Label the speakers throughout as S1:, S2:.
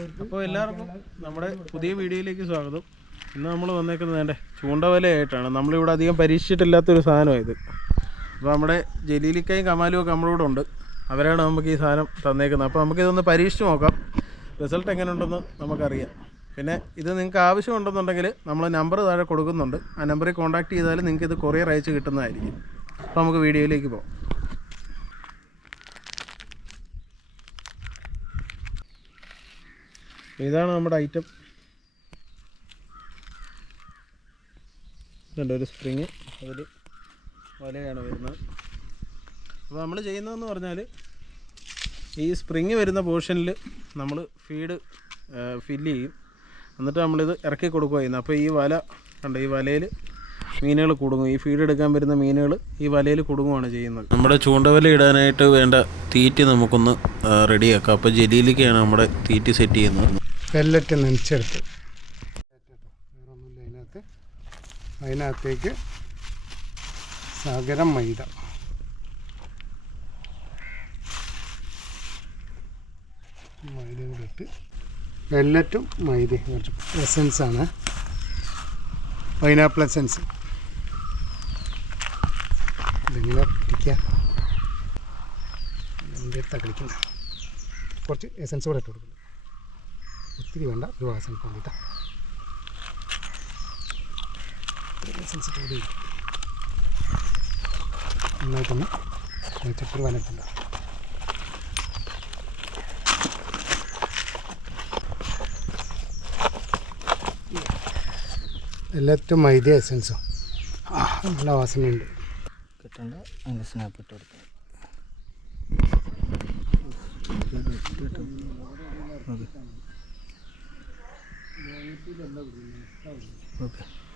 S1: അപ്പോൾ എല്ലാവർക്കും നമ്മുടെ പുതിയ വീഡിയോയിലേക്ക് സ്വാഗതം. ഇന്ന് നമ്മൾ വന്നേക്കുന്നത് എന്റെ ചൂണ്ടവലയായിട്ടാണ്. നമ്മളിവിടെ അധികം പരീക്ഷിച്ചിട്ടില്ലാത്തൊരു സാധനമാണ് ഇത്. അപ്പോൾ നമ്മുടെ ജലീലിക്കയും കമാലും ഒക്കെ നമ്മളിവിടെ ഉണ്ട്. അവരാണ് നമുക്ക് ഈ സാധനം തന്നേക്കുന്നത്. അപ്പോൾ നമുക്കിതൊന്ന് പരീക്ഷിച്ച് നോക്കാം. റിസൾട്ട് എങ്ങനെ ഉണ്ടെന്ന് നമുക്കറിയാം. പിന്നെ ഇത് നിങ്ങൾക്ക് ആവശ്യമുണ്ടെന്നുണ്ടെങ്കിൽ നമ്മൾ നമ്പർ താഴെ കൊടുക്കുന്നുണ്ട്. ആ നമ്പറിൽ കോൺടാക്ട് ചെയ്താൽ നിങ്ങൾക്ക് ഇത് കൊറിയർ അയച്ച് കിട്ടുന്നതായിരിക്കും. അപ്പോൾ നമുക്ക് വീഡിയോയിലേക്ക് പോകാം. ഇതാണ് നമ്മുടെ ഐറ്റം ഇതുണ്ട് ഒരു സ്പ്രിങ് അതിൽ വലയാണ് വരുന്നത്. അപ്പോൾ നമ്മൾ ചെയ്യുന്നതെന്ന് പറഞ്ഞാൽ ഈ സ്പ്രിങ് വരുന്ന പോർഷനിൽ നമ്മൾ ഫീഡ് ഫില്ല് ചെയ്യും. എന്നിട്ട് നമ്മളിത് ഇറക്കി കൊടുക്കുക ചെയ്യുന്നത്. അപ്പോൾ ഈ വല കണ്ടോ ഈ വലയിൽ മീനുകൾ കുടുങ്ങും. ഈ ഫീഡ് എടുക്കാൻ വരുന്ന മീനുകൾ ഈ വലയിൽ കുടുങ്ങുകയാണ് ചെയ്യുന്നത്. നമ്മുടെ ചൂണ്ടവല ഇടാനായിട്ട് വേണ്ട തീറ്റി നമുക്കൊന്ന് റെഡിയാക്കാം. അപ്പോൾ ജലീലിക്കാണ് നമ്മുടെ തീറ്റി സെറ്റ് ചെയ്യുന്നത്.
S2: പെല്ലറ്റ് നനച്ചെടുത്ത് അതിനകത്ത് അതിനകത്തേക്ക് സകരം മൈദ. മൈദ കൂടെ ഇട്ട് പെല്ലറ്റും മൈദയും കുറച്ച് എസൻസ് ആണ്. പൈനാപ്പിൾ എസൻസ് ഇതിങ്ങനെ പിടിക്കുക എന്റെ കളിക്കുന്നത് കുറച്ച് എസൻസ് കൂടെ ഇട്ട് കൊടുക്കുന്നു. ഒത്തിരി വേണ്ട ഒരു വാസന വേണ്ടിയിട്ടാ കൂടി നന്നായിട്ടൊന്ന് ചപ്പർ വലട്ടുണ്ട് എല്ലാറ്റും മൈദ എസൻസും നല്ല വാസനയുണ്ട്.
S3: കിട്ടണ്ട അതിന്റെ സ്നാപ്പ് ഇട്ട് കൊടുക്കാം.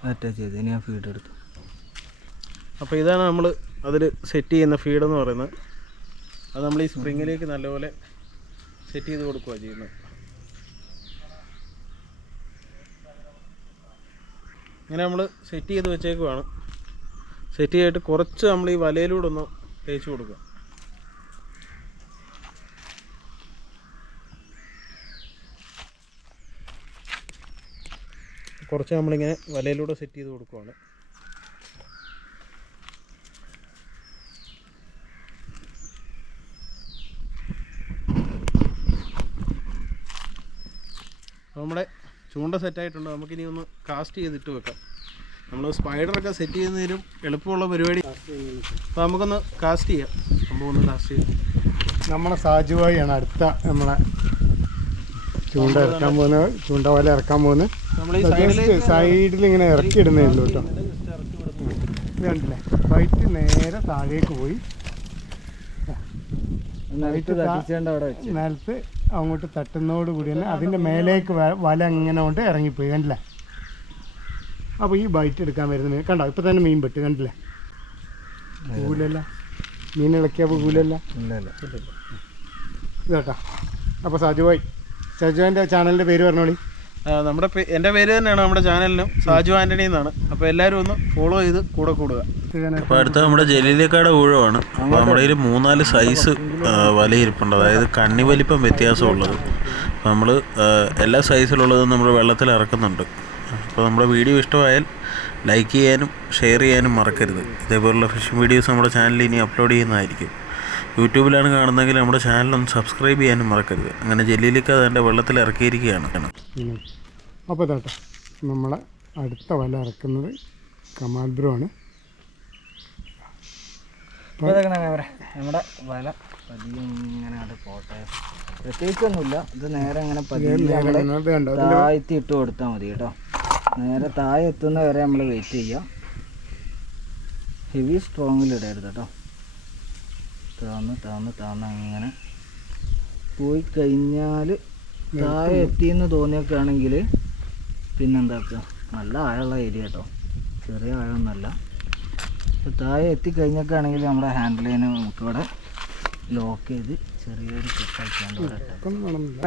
S3: അറ്റാച്ച് ചെയ്ത്. ഇനി ആ ഫീഡ് എടുത്തു.
S1: അപ്പോൾ ഇതാണ് നമ്മൾ അതിൽ സെറ്റ് ചെയ്യുന്ന ഫീഡ് എന്ന് പറയുന്നത്. അത് നമ്മൾ ഈ സ്പ്രിങ്ങിലേക്ക് നല്ലപോലെ സെറ്റ് ചെയ്ത് കൊടുക്കുക ചെയ്യുന്നത്. ഇങ്ങനെ നമ്മൾ സെറ്റ് ചെയ്ത് വെച്ചേക്കുവാണ്. സെറ്റ് ചെയ്തിട്ട് കുറച്ച് നമ്മൾ ഈ വലയിലൂടെ ഒന്ന് തേച്ച് കൊടുക്കുക. കുറച്ച് നമ്മളിങ്ങനെ വലയിലൂടെ സെറ്റ് ചെയ്ത് കൊടുക്കുവാണ്. നമ്മുടെ ചൂണ്ട സെറ്റായിട്ടുണ്ട് നമുക്കിനി ഒന്ന് കാസ്റ്റ് ചെയ്തിട്ട് വെക്കാം. നമ്മൾ സ്പൈഡറൊക്കെ സെറ്റ് ചെയ്യുന്നതിനും എളുപ്പമുള്ള പരിപാടി. അപ്പോൾ നമുക്കൊന്ന് കാസ്റ്റ് ചെയ്യാം. സംഭവം ഒന്ന് കാസ്റ്റ് ചെയ്യാം.
S2: നമ്മളെ സാജുവായിയാണ് അടുത്ത നമ്മളെ ചൂണ്ട ഇറക്കാൻ പോകുന്നത് ചൂണ്ട വല ഇറക്കാൻ പോകുന്നത്
S1: സൈഡിലേക്ക്
S2: സൈഡിൽ ഇങ്ങനെ ഇറക്കി ഇടുന്നേ ഉള്ളൂ കേട്ടോ ഇത് കണ്ടില്ലേ? വൈറ്റ് നേരെ താഴേക്ക് പോയി. നിലത്ത് അങ്ങോട്ട് തട്ടുന്നതോട് കൂടി തന്നെ അതിന്റെ മേലേക്ക് വല അങ്ങനെ കൊണ്ട് ഇറങ്ങിപ്പോയി. കണ്ടില്ലേ? അപ്പോൾ ഈ ബൈറ്റ് എടുക്കാൻ വരുന്നത് കണ്ടോ? ഇപ്പം തന്നെ മീൻ പെട്ട് കണ്ടില്ലേ? കൂലല്ല. മീൻ ഇളക്കിയപ്പോൾ കൂലല്ല. ഇതാട്ടാ. അപ്പോൾ സജുവായി സജുവാന്റെ ചാനലിന്റെ പേര് പറഞ്ഞോളി.
S1: നമ്മുടെ എന്റെ പേര് തന്നെയാണ് നമ്മുടെ ചാനലിനും സാജു ആന്റണി എന്നാണ്. അപ്പോൾ എല്ലാവരും ഒന്ന് ഫോളോ ചെയ്ത് കൂടെ കൂടുക.
S4: അപ്പോൾ അടുത്ത നമ്മുടെ ജലീലക്കാട് ഊഴമാണ്. അപ്പോൾ നമ്മുടെ കയ്യിൽ മൂന്നാൽ സൈസ് വലയിരിപ്പുണ്ട്. അതായത് കണ്ണി വലിപ്പം വ്യത്യാസമുള്ളത്. അപ്പോൾ നമ്മൾ എല്ലാ സൈസിലുള്ളതും നമ്മൾ വെള്ളത്തിൽ ഇറക്കുന്നുണ്ട് അപ്പോൾ നമ്മുടെ വീഡിയോ ഇഷ്ടമായാൽ ലൈക്ക് ചെയ്യാനും ഷെയർ ചെയ്യാനും മറക്കരുത്. ഇതേപോലുള്ള ഫിഷിംഗ് വീഡിയോസ് നമ്മുടെ ചാനലിൽ ഇനി അപ്ലോഡ് ചെയ്യുന്നതായിരിക്കും. യൂട്യൂബിലാണ് കാണുന്നതെങ്കിൽ നമ്മുടെ ചാനൽ ഒന്ന് സബ്സ്ക്രൈബ് ചെയ്യാനും മറക്കരുത്. അങ്ങനെ ജെല്ലിലേക്ക് അത് എന്റെ വെള്ളത്തിൽ ഇറക്കിയിരിക്കുകയാണ്.
S2: അപ്പോൾ ഇതാട്ടോ. നമ്മളെ അടുത്ത വല ഇറക്കുന്നത് കമാൽ ബ്രോ ആണ്.
S3: നമ്മുടെ വല പതിയെ ഇങ്ങനെ പോട്ടെ. പ്രത്യേകിച്ചൊന്നുമില്ല. ഇത് നേരെ ഇങ്ങനെ പതിയെ താഴ്ത്തി ഇട്ട് കൊടുത്താൽ മതി കേട്ടോ. നേരെ താഴെ എത്തുന്ന വരെ നമ്മൾ വെയിറ്റ് ചെയ്യാം. ഹെവി സ്ട്രോങ്ങിൽ ഇടരുത് കേട്ടോ താന്ന് താന്ന് താന്ന് അങ്ങനെ. പോയി കഴിഞ്ഞാൽ താഴെ എത്തിയെന്ന് തോന്നിയൊക്കെ ആണെങ്കിൽ പിന്നെന്താക്കുക നല്ല ആഴമുള്ള ഏരിയ കേട്ടോ ചെറിയ ആഴമൊന്നുമല്ല അപ്പോൾ താഴെ എത്തിക്കഴിഞ്ഞൊക്കെ ആണെങ്കിൽ നമ്മുടെ ഹാൻഡിൽ ലൈന് നമുക്കിവിടെ ലോക്ക് ചെയ്ത് ചെറിയൊരു അപ്പോൾ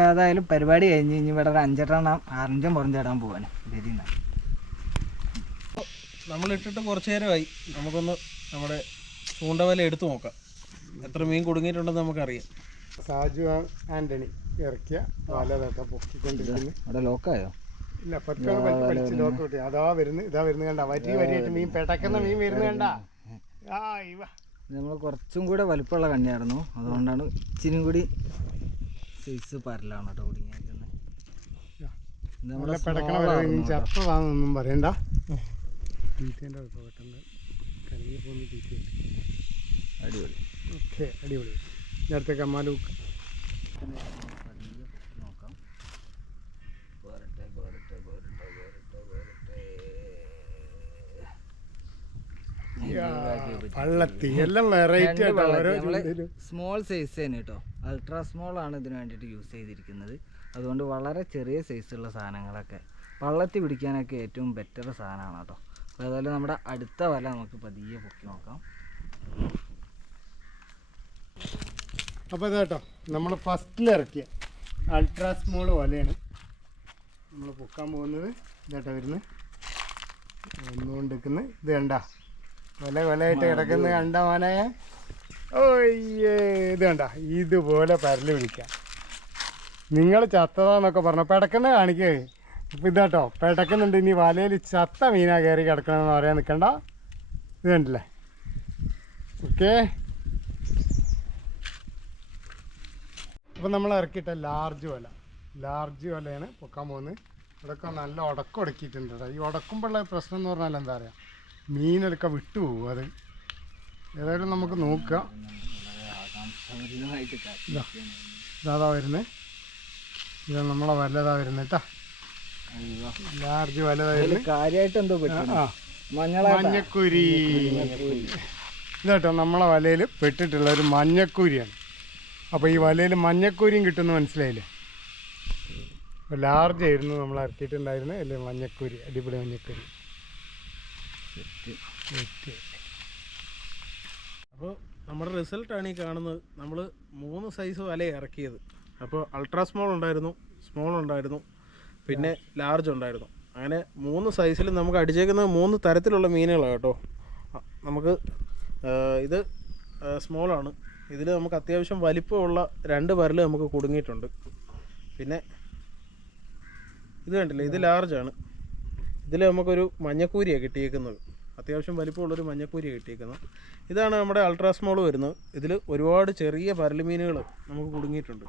S3: ഏതായാലും പരിപാടി കഴിഞ്ഞ് ഇനി ഇവിടെ ഒരു അഞ്ചെണ്ണം ആറഞ്ചും പുറഞ്ചെടാൻ പോവാൻ
S1: നമ്മൾ ഇട്ടിട്ട് കുറച്ച് നേരമായി നമുക്കൊന്ന് നമ്മുടെ ചൂണ്ട ചൂണ്ടവല എടുത്തു നോക്കാം. എത്ര മീൻ കുടുങ്ങിയിട്ടുണ്ടെന്ന് നമുക്കറിയാം.
S2: സാജു ആന്റണി ഇറക്കിയ വല തട്ട പൊക്കിക്കൊണ്ടിരിക്കുന്നു.
S3: അവിടെ ലോക്കായോ?
S2: ഇല്ല വലിച്ച് ലോക്ക് കിട്ടി അതാ വരുന്നു ഇതാ വരുന്നു കണ്ട. വരി വരിയായിട്ട് മീൻ പെട്ടക്കുന്ന മീൻ വരുന്നു കണ്ട. ആ ഇവ.
S3: നമ്മൾ കുറച്ചും കൂടെ വലുപ്പമുള്ള കണ്ണിയായിരുന്നു. അതുകൊണ്ടാണ് ഇച്ചിരി കൂടി സൈസ് പരലാണ് കേട്ടോ കുടുങ്ങിയിരിക്കുന്നത് നമ്മുടെ
S2: പെടക്കണ
S3: ആയിരുന്നു
S2: ഇനി പറയണ്ട. തീറ്റേന്റെ കുഴപ്പം പെട്ടെന്ന് കലങ്ങി പോകുന്ന തീറ്റ.
S3: അടിപൊളി.
S2: ഓക്കെ അടിപൊളി. നേരത്തെ കമ്മാലൂക്ക്
S3: നോക്കാം. പോരട്ടെ പോരട്ടെ പോരട്ടെ പോരട്ടെ പോരട്ടെ
S2: പള്ളത്തി. എല്ലാം വെറൈറ്റി ആയിട്ടോ
S3: സ്മോൾ സൈസ് തന്നെ കേട്ടോ. അൾട്രാ സ്മോൾ ആണ് ഇതിന് വേണ്ടിയിട്ട് യൂസ് ചെയ്തിരിക്കുന്നത്. അതുകൊണ്ട് വളരെ ചെറിയ സൈസുള്ള സാധനങ്ങളൊക്കെ. വള്ളത്തി പിടിക്കാനൊക്കെ ഏറ്റവും ബെറ്റർ സാധനമാണ് കേട്ടോ. അപ്പോൾ അതുപോലെ നമ്മുടെ അടുത്ത വല നമുക്ക് പതിയെ പൊക്കി നോക്കാം.
S2: അപ്പോൾ ഇതാട്ടോ നമ്മൾ ഫസ്റ്റിൽ ഇറക്കിയ അൾട്രാ സ്മോൾ വലയാണ്. നമ്മൾ പൊക്കാൻ പോകുന്നത് ഇതാട്ടോ വരുന്നത് ഒന്നുകൊണ്ടിരിക്കുന്നത് ഇത് കണ്ട വല വലയായിട്ട് കിടക്കുന്നത് കണ്ട മോനെ. ഓയ്യേ ഇത് കണ്ട ഇതുപോലെ പരൽ പിടിക്കാം. നിങ്ങൾ ചത്തതാന്നൊക്കെ പറഞ്ഞു. പെടക്കുന്ന കാണിക്കേ. ഇപ്പം ഇതാട്ടോ. പെടക്കുന്നുണ്ട് ഇനി വലയിൽ ചത്ത മീനാ കയറി കിടക്കണമെന്ന് പറയാൻ നിൽക്കണ്ട ഇത് കണ്ടില്ലേ? ഓക്കേ. അപ്പം നമ്മൾ ഇറക്കിയിട്ട ലാർജ് വല. ലാർജ് വലയാണ് പൊക്കാൻ പോകുന്നത്. ഇവിടെയൊക്കെ നല്ല ഉടക്കം ഉടക്കിയിട്ടുണ്ട് ഈ ഉടക്കുമ്പോഴുള്ള പ്രശ്നം എന്ന് പറഞ്ഞാൽ എന്താ പറയുക മീനൊക്കെ വിട്ടുപോകും അത്. ഏതായാലും നമുക്ക് നോക്കാം. ഇതാ. വരുന്നത് ഇതാ നമ്മളെ വലതാ വരുന്നത് കേട്ടാ ലാർജ് വലതാ വരുന്നത്
S3: കാര്യമായിട്ട് എന്തോ
S2: മഞ്ഞക്കുരി. ഇതാട്ടോ നമ്മളെ വലയിൽ പെട്ടിട്ടുള്ള ഒരു മഞ്ഞക്കൂരിയാണ്. അപ്പോൾ ഈ വലയിൽ മഞ്ഞക്കൂരിയും കിട്ടുമെന്ന് മനസ്സിലായില്ലേ? ലാർജ് ആയിരുന്നു നമ്മൾ ഇറക്കിയിട്ടുണ്ടായിരുന്നത് അല്ലെ മഞ്ഞക്കൂരി അടിപൊളി മഞ്ഞക്കൂരി.
S1: അപ്പോൾ നമ്മുടെ റിസൾട്ടാണ് ഈ കാണുന്നത്. നമ്മൾ മൂന്ന് സൈസ് വല ഇറക്കിയത്. അപ്പോൾ അൾട്രാ സ്മോൾ ഉണ്ടായിരുന്നു സ്മോൾ ഉണ്ടായിരുന്നു പിന്നെ ലാർജ് ഉണ്ടായിരുന്നു. അങ്ങനെ മൂന്ന് സൈസിൽ നമുക്ക് അടിച്ചേക്കുന്ന മൂന്ന് തരത്തിലുള്ള മീനുകളാണ് കേട്ടോ. നമുക്ക് ഇത് സ്മോളാണ് ഇതിൽ നമുക്ക് അത്യാവശ്യം വലിപ്പമുള്ള രണ്ട് പരൽ നമുക്ക് കുടുങ്ങിയിട്ടുണ്ട്. പിന്നെ ഇത് കണ്ടില്ലേ ഇത് ലാർജാണ് ഇതിൽ നമുക്കൊരു മഞ്ഞക്കൂരിയാണ് കിട്ടിയേക്കുന്നത്. അത്യാവശ്യം വലിപ്പമുള്ളൊരു മഞ്ഞക്കൂരിയാണ് കിട്ടിയേക്കുന്നത്. ഇതാണ് നമ്മുടെ അൾട്രാ സ്മോൾ വരുന്നത്. ഇതിൽ ഒരുപാട് ചെറിയ പരലുമീനുകൾ നമുക്ക് കുടുങ്ങിയിട്ടുണ്ട്.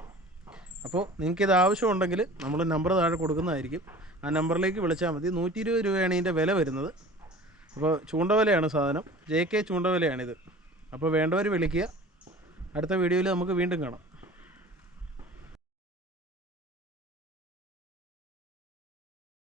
S1: അപ്പോൾ നിങ്ങൾക്ക് ഇത് ആവശ്യമുണ്ടെങ്കിൽ നമ്മൾ നമ്പർ താഴെ കൊടുക്കുന്നതായിരിക്കും. ആ നമ്പറിലേക്ക് വിളിച്ചാൽ മതി. നൂറ്റി ഇരുപത് രൂപയാണ് ഇതിന്റെ വില വരുന്നത്. അപ്പോൾ ചൂണ്ടവിലയാണ് സാധനം. ജെ കെ ചൂണ്ടവിലയാണിത്. അപ്പോൾ വേണ്ടവർ വിളിക്കുക. അടുത്ത വീഡിയോയിൽ നമുക്ക് വീണ്ടും കാണാം.